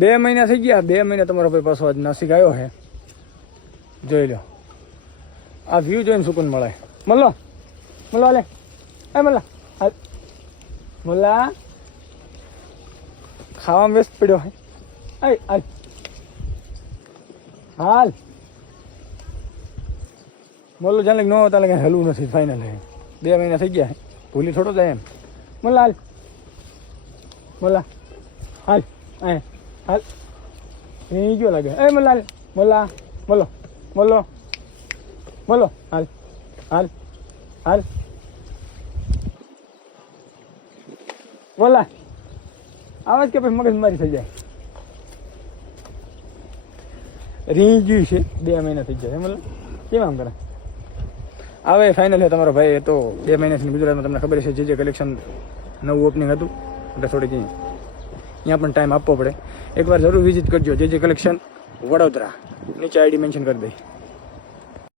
2 મહિના થઈ ગયા, 2 મહિના તમારો ભાઈ પાછો આજ નાસિક આવ્યો છે. જોઈ લો, આ વ્યૂ જોઈને સુકૂન મળે. મલ્લો મલ્લો લે, એ મલ્લા હાલ, મલ્લા ખાવામાં વ્યસ્ત પડ્યો હે. હાલ હાલ, મલ્લો જાણે ન હોતા લાગે હલવું નથી. ફાઇનલ હે, 2 મહિના થઈ ગયા, ભૂલી થોડો જાય એમ. મલ્લા હાલ, મલ્લા હાલ, હાલ એ ગયો લાગે. એ મલ્લા હાલ, મલ્લા મલ્લો મલ્લો મલ્લો હાલ હાલ હાલ, મલ્લા આવાજ કે પછી મગજ મારી થઈ જાય. રીંગ ગયું છે, 2 મહિના થઈ જાય. મતલબ કેમ આમ કરે આવે. ફાઇનલ છે તમારો ભાઈ. તો 2 મહિનાથી ગુજરાતમાં તમને ખબર છે જે કલેક્શન નવું ઓપનિંગ હતું, એટલે થોડીક અહીંયા પણ ટાઈમ આપવો પડે. એકવાર જરૂર વિઝિટ કરજો જે કલેક્શન વડોદરા. નીચે આઈડી મેન્શન કરી દઈ.